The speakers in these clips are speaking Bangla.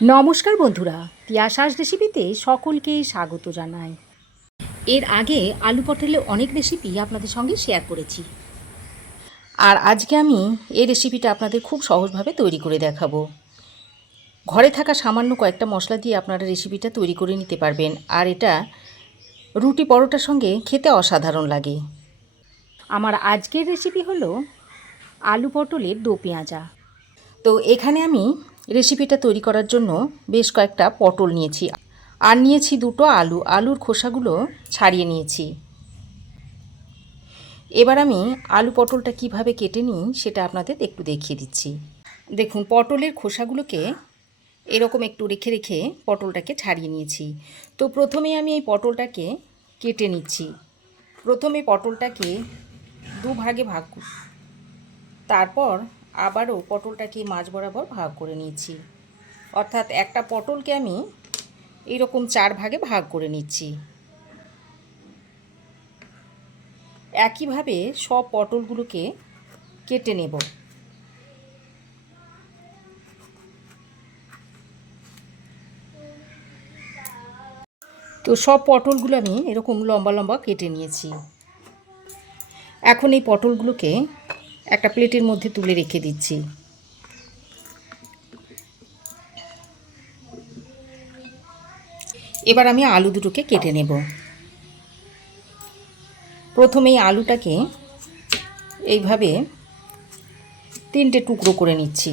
নমস্কার বন্ধুরা, তিয়াসাস রেসিপিতে সকলকে স্বাগত জানাই। এর আগে আলু পটলের অনেক রেসিপি আপনাদের সঙ্গে শেয়ার করেছি, আর আজকে আমি এই রেসিপিটা আপনাদের খুব সহজভাবে তৈরি করে দেখাবো। ঘরে থাকা সামান্য কয়েকটা মশলা দিয়ে আপনারা রেসিপিটা তৈরি করে নিতে পারবেন, আর এটা রুটি পরোটার সঙ্গে খেতে অসাধারণ লাগে। আমার আজকের রেসিপি হলো আলু পটলের দো পেঁয়াজা। তো এখানে আমি রেসিপিটা তৈরি করার জন্য বেশ কয়েকটা পটল নিয়েছি, আর নিয়েছি দুটো আলুর খোসাগুলো ছাড়িয়ে নিয়েছি। এবার আমি আলু পটলটা কিভাবে কেটে নিই সেটা আপনাদের একটু দেখিয়ে দিচ্ছি। দেখুন, পটলের খোসাগুলোকে এরকম একটু রেখে রেখে পটলটাকে ছাড়িয়ে নিয়েছি। তো প্রথমে আমি এই পটলটাকে কেটে নিচ্ছি। প্রথমে পটলটাকে দুভাগে ভাগ করি, তারপর আবারও পটলটাকে মাঝ বরাবর ভাগ করে নিয়েছি। অর্থাৎ একটা পটলকে আমি এইরকম 4 ভাগে ভাগ করে নিচ্ছি। একইভাবে সব পটলগুলোকে কেটে নেব। তো সব পটলগুলো আমি এরকম লম্বা লম্বা কেটে নিয়েছি। এখন এই পটলগুলোকে একটা প্লেটের মধ্যে তুলে রেখে দিচ্ছি। এবার আমি আলু দুটোকে কেটে নেব। প্রথমেই আলুটাকে এইভাবে 3টে টুকরো করে নিচ্ছি,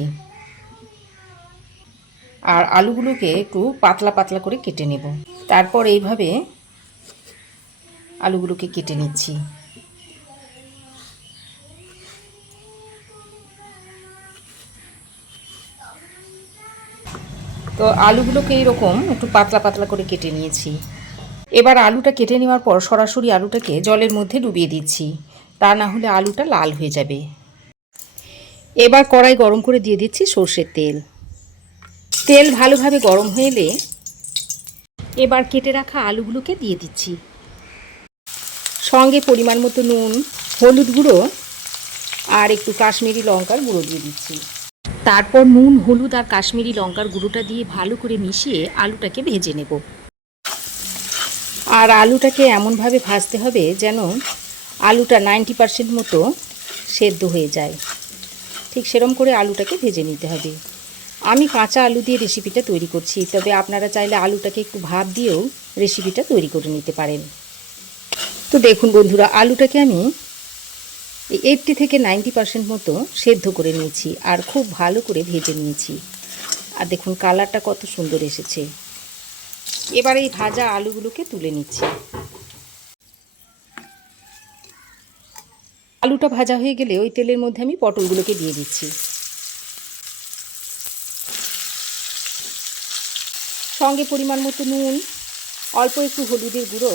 আর আলুগুলোকে একটু পাতলা পাতলা করে কেটে নেব। তারপর এইভাবে আলুগুলোকে কেটে নিচ্ছি। তো আলুগুলোকে এরকম একটু পাতলা পাতলা করে কেটে নিয়েছি। এবার আলুটা কেটে নেওয়ার পর সরাসরি আলুটাকে জলের মধ্যে ডুবিয়ে দিচ্ছি, তা না হলে আলুটা লাল হয়ে যাবে। এবার কড়াই গরম করে দিয়ে দিচ্ছি সর্ষের তেল। তেল ভালোভাবে গরম হয়ে এলে এবার কেটে রাখা আলুগুলোকে দিয়ে দিচ্ছি। সঙ্গে পরিমাণ মতো নুন, হলুদ গুঁড়ো আর একটু কাশ্মীরি লঙ্কার গুঁড়ো দিয়ে দিচ্ছি। তারপর নুন, হলুদ আর কাশ্মীরি লঙ্কার গুঁড়োটা দিয়ে ভালো করে মিশিয়ে আলুটাকে ভেজে নেব। আর আলুটাকে এমনভাবে ভাজতে হবে যেন আলুটা 90% মতো সেদ্ধ হয়ে যায়। ঠিক সেরকম করে আলুটাকে ভেজে নিতে হবে। আমি কাঁচা আলু দিয়ে রেসিপিটা তৈরি করছি, তবে আপনারা চাইলে আলুটাকে একটু ভাপ দিয়েও রেসিপিটা তৈরি করে নিতে পারেন। তো দেখুন বন্ধুরা, আলুটাকে আমি 80 থেকে 90% মতো সেদ্ধ করে নিয়েছি, আর খুব ভালো করে ভেজে নিয়েছি। আর দেখুন কালারটা কত সুন্দর এসেছে। এবার এই ভাজা আলুগুলোকে তুলে নিচ্ছি। আলুটা ভাজা হয়ে গেলে ওই তেলের মধ্যে আমি পটলগুলোকে দিয়ে দিচ্ছি। সঙ্গে পরিমাণ মতো নুন, অল্প একটু হলুদের গুঁড়ো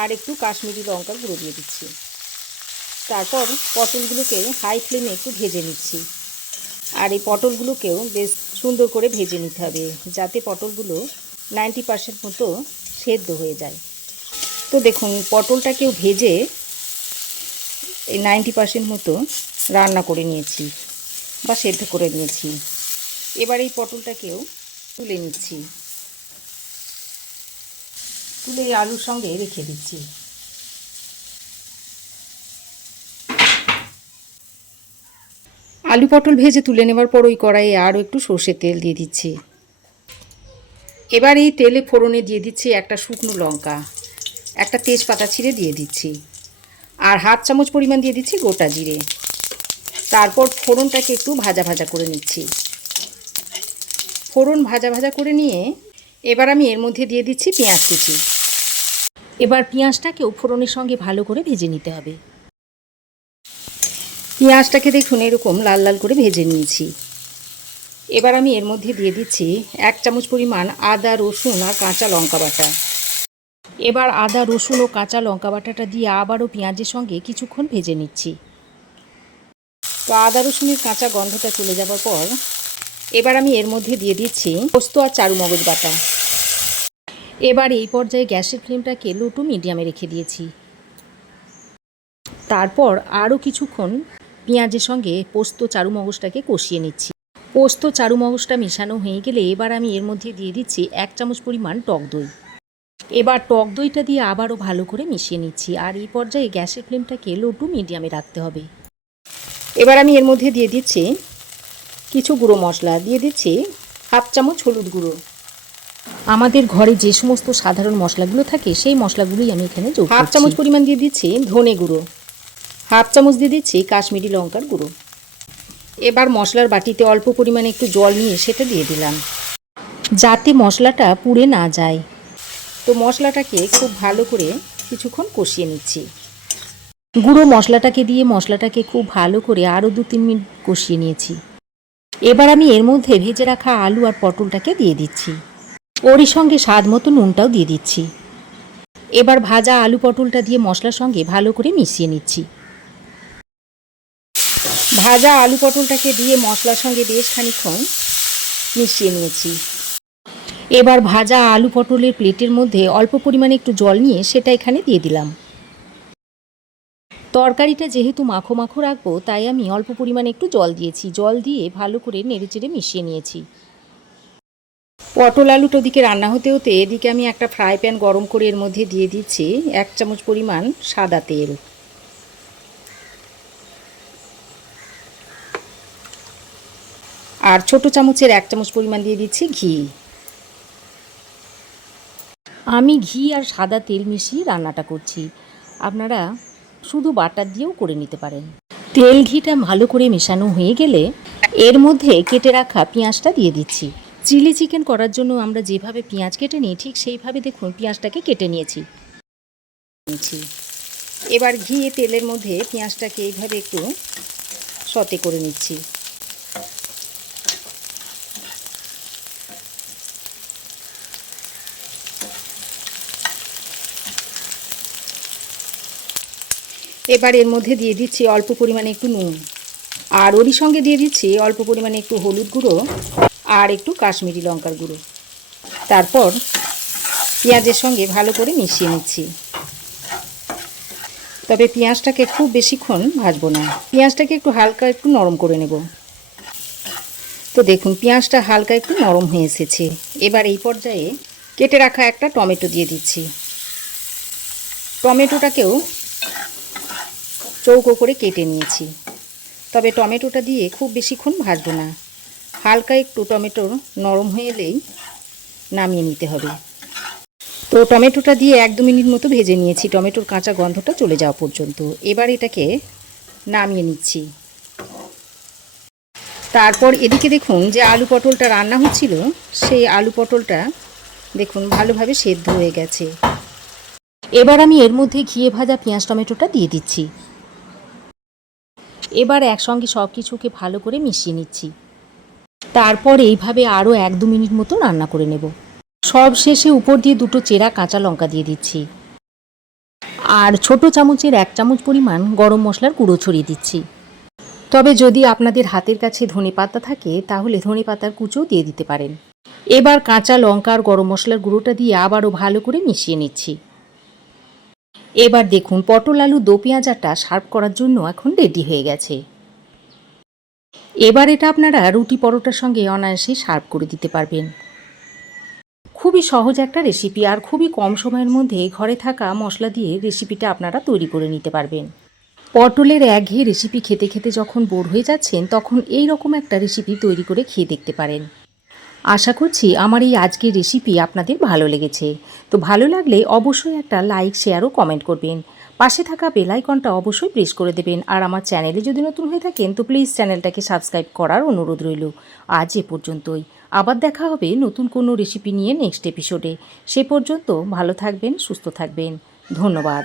আর একটু কাশ্মীরি লঙ্কার গুঁড়ো দিয়ে দিচ্ছি। তারপর পটলগুলোকে হাই ফ্লেমে একটু ভেজে নিচ্ছি। আর এই পটলগুলোকেও বেশ সুন্দর করে ভেজে নিতে হবে, যাতে পটলগুলো 90% মতো সেদ্ধ হয়ে যায়। তো দেখুন, পটলটাকেও ভেজে এই 90% মতো রান্না করে নিয়েছি বা সেদ্ধ করে নিয়েছি। এবার এই পটলটাকেও তুলে নিচ্ছি, তুলে এই আলুর সঙ্গে রেখে দিচ্ছি। আলু পটল ভেজে তুলে নেওয়ার পর ওই কড়াইয়ে আরও একটু সর্ষের তেল দিয়ে দিচ্ছি। এবার এই তেলে ফোড়নে দিয়ে দিচ্ছি একটা শুকনো লঙ্কা, একটা তেজপাতা ছিঁড়ে দিয়ে দিচ্ছি, আর হাফ চামচ পরিমাণ দিয়ে দিচ্ছি গোটা জিরে। তারপর ফোড়নটাকে একটু ভাজা ভাজা করে নিচ্ছি। ফোড়ন ভাজা ভাজা করে নিয়ে এবার আমি এর মধ্যে দিয়ে দিচ্ছি পেঁয়াজ কুচি। এবার পেঁয়াজটাকেও ফোড়নের সঙ্গে ভালো করে ভেজে নিতে হবে। পেঁয়াজটাকে দেখুন এরকম লাল লাল করে ভেজে নিয়েছি। এবার আমি এর মধ্যে দিয়ে দিচ্ছি 1 চামচ পরিমাণ আদা, রসুন আর কাঁচা লঙ্কা বাটা। এবার আদা, রসুন ও কাঁচা লঙ্কা বাটাটা দিয়ে আবারও পেঁয়াজের সঙ্গে কিছুক্ষণ ভেজে নিচ্ছি। তো আদা রসুনের কাঁচা গন্ধটা চলে যাওয়ার পর এবার আমি এর মধ্যে দিয়ে দিচ্ছি পোস্ত আর চারুমগজ বাটা। এবার এই পর্যায়ে গ্যাসের ফ্লেমটাকে লো টু মিডিয়ামে রেখে দিয়েছি। তারপর আরও কিছুক্ষণ পেঁয়াজের সঙ্গে পোস্ত চারুমগজটাকে কষিয়ে নিচ্ছি। পোস্ত চারু মগজটা মেশানো হয়ে গেলে এবার আমি এর মধ্যে দিয়ে দিচ্ছি 1 চামচ পরিমাণ টক দই। এবার টক দইটা দিয়ে আবারও ভালো করে মিশিয়ে নিচ্ছি। আর এই পর্যায়ে গ্যাসের ফ্লেমটাকে লো টু মিডিয়ামে রাখতে হবে। এবার আমি এর মধ্যে দিয়ে দিচ্ছি কিছু গুঁড়ো মশলা, দিয়ে দিচ্ছি 1/2 চামচ হলুদ গুঁড়ো। আমাদের ঘরে যে সমস্ত সাধারণ মশলাগুলো থাকে সেই মশলাগুলোই আমি এখানে যোগ করছি। 1/2 চামচ পরিমাণ দিয়ে দিচ্ছি ধনে গুঁড়ো, 1/2 চামচ দিয়ে দিচ্ছি কাশ্মীরি লঙ্কার গুঁড়ো। এবার মশলার বাটিতে অল্প পরিমাণে একটু জল নিয়ে সেটা দিয়ে দিলাম, যাতে মশলাটা পুড়ে না যায়। তো মশলাটাকে খুব ভালো করে কিছুক্ষণ কষিয়ে নিচ্ছি। গুঁড়ো মশলাটাকে দিয়ে মশলাটাকে খুব ভালো করে আরও 2-3 মিনিট কষিয়ে নিয়েছি। এবার আমি এর মধ্যে ভেজে রাখা আলু আর পটলটাকে দিয়ে দিচ্ছি। ওরই সঙ্গে স্বাদ মতো নুনটাও দিয়ে দিচ্ছি। এবার ভাজা আলু পটলটা দিয়ে মশলার সঙ্গে ভালো করে মিশিয়ে নিচ্ছি। ভাজা আলু পটলটাকে দিয়ে মশলার সঙ্গে বেশ খানিকক্ষণ মিশিয়ে নিয়েছি। এবার ভাজা আলু পটলের প্লেটের মধ্যে অল্প পরিমাণে একটু জল নিয়ে সেটা এখানে দিয়ে দিলাম। তরকারিটা যেহেতু মাখো মাখো রাখবো তাই আমি অল্প পরিমাণে একটু জল দিয়েছি। জল দিয়ে ভালো করে নেড়েচেড়ে মিশিয়ে নিয়েছি। পটল আলুটা ওদিকে রান্না হতে হতে এদিকে আমি একটা ফ্রাই প্যান গরম করে এর মধ্যে দিয়ে দিচ্ছি 1 চামচ পরিমাণ সাদা তেল। আর ছোট চামচের 1 চামচ পরিমাণ দিয়ে দিচ্ছি ঘি। আমি ঘি আর সাদা তেল মিশিয়ে রান্নাটা করছি, আপনারা শুধু বাটার দিয়েও করে নিতে পারেন। তেল ঘিটা ভালো করে মেশানো হয়ে গেলে এর মধ্যে কেটে রাখা পেঁয়াজটা দিয়ে দিচ্ছি। চিলি চিকেন করার জন্য আমরা যেভাবে পেঁয়াজ কেটে নিই ঠিক সেইভাবে দেখুন পেঁয়াজটাকে কেটে নিয়েছি। এবার ঘি তেলের মধ্যে পেঁয়াজটাকে এইভাবে একটু সতে করে নিচ্ছি। এবার এর মধ্যে দিয়ে দিচ্ছি অল্প পরিমাণে একটু নুন, আর ওরই সঙ্গে দিয়ে দিচ্ছি অল্প পরিমাণে একটু হলুদ গুঁড়ো আর একটু কাশ্মীরি লঙ্কার গুঁড়ো। তারপর পেঁয়াজের সঙ্গে ভালো করে মিশিয়ে নিচ্ছি। তবে পেঁয়াজটাকে খুব বেশিক্ষণ ভাজবো না, পেঁয়াজটাকে একটু হালকা একটু নরম করে নেব। তো দেখুন পেঁয়াজটা হালকা একটু নরম হয়ে এসেছে। এবার এই পর্যায়ে কেটে রাখা একটা টমেটো দিয়ে দিচ্ছি। টমেটোটাকেও চৌকো করে কেটে নিয়েছি। তবে টমেটোটা দিয়ে খুব বেশিক্ষণ ভাজবো না, হালকা একটু টমেটো নরম হয়ে এলেই নামিয়ে নিতে হবে। তো টমেটোটা দিয়ে 1-2 মিনিট মতো ভেজে নিয়েছি, টমেটোর কাঁচা গন্ধটা চলে যাওয়া পর্যন্ত। এবার এটাকে নামিয়ে নিচ্ছি। তারপর এদিকে দেখুন যে আলু পটলটা রান্না হচ্ছিল সেই আলু পটলটা দেখুন ভালোভাবে সেদ্ধ হয়ে গেছে। এবার আমি এর মধ্যে ঘিয়ে ভাজা পেঁয়াজ টমেটোটা দিয়ে দিচ্ছি। এবার একসঙ্গে সব কিছুকে ভালো করে মিশিয়ে নিচ্ছি। তারপর এইভাবে আরও 1-2 মিনিট মতো রান্না করে নেব। সব শেষে উপর দিয়ে 2টো চেরা কাঁচা লঙ্কা দিয়ে দিচ্ছি। আর ছোট চামচের 1 চামচ পরিমাণ গরম মশলার গুঁড়ো ছড়িয়ে দিচ্ছি। তবে যদি আপনাদের হাতের কাছে ধনেপাতা থাকে তাহলে ধনেপাতার কুচোও দিয়ে দিতে পারেন। এবার কাঁচা লঙ্কা আর গরম মশলার গুঁড়োটা দিয়ে আবারও ভালো করে মিশিয়ে নিচ্ছি। এবার দেখুন পটল আলু দোপেঁয়াজাটা সার্ভ করার জন্য এখন রেডি হয়ে গেছে। এবার এটা আপনারা রুটি পরোটার সঙ্গে অনায়াসে সার্ভ করে দিতে পারবেন। খুবই সহজ একটা রেসিপি আর খুবই কম সময়ের মধ্যে ঘরে থাকা মশলা দিয়ে রেসিপিটা আপনারা তৈরি করে নিতে পারবেন। পটলের একঘেয়ে রেসিপি খেতে খেতে যখন বোর হয়ে যাচ্ছেন তখন এই রকম একটা রেসিপি তৈরি করে খেয়ে দেখতে পারেন। আশা করছি আমার এই আজকের রেসিপি আপনাদের ভালো লেগেছে। তো ভালো লাগলে অবশ্যই একটা লাইক, শেয়ার ও কমেন্ট করবেন। পাশে থাকা বেল আইকনটা অবশ্যই প্রেস করে দেবেন। আর আমার চ্যানেলে যদি নতুন হয়ে থাকেন তো প্লিজ চ্যানেলটাকে সাবস্ক্রাইব করার অনুরোধ রইল। আজ এ পর্যন্তই। আবার দেখা হবে নতুন কোনো রেসিপি নিয়ে নেক্সট এপিসোডে। সে পর্যন্ত ভালো থাকবেন, সুস্থ থাকবেন। ধন্যবাদ।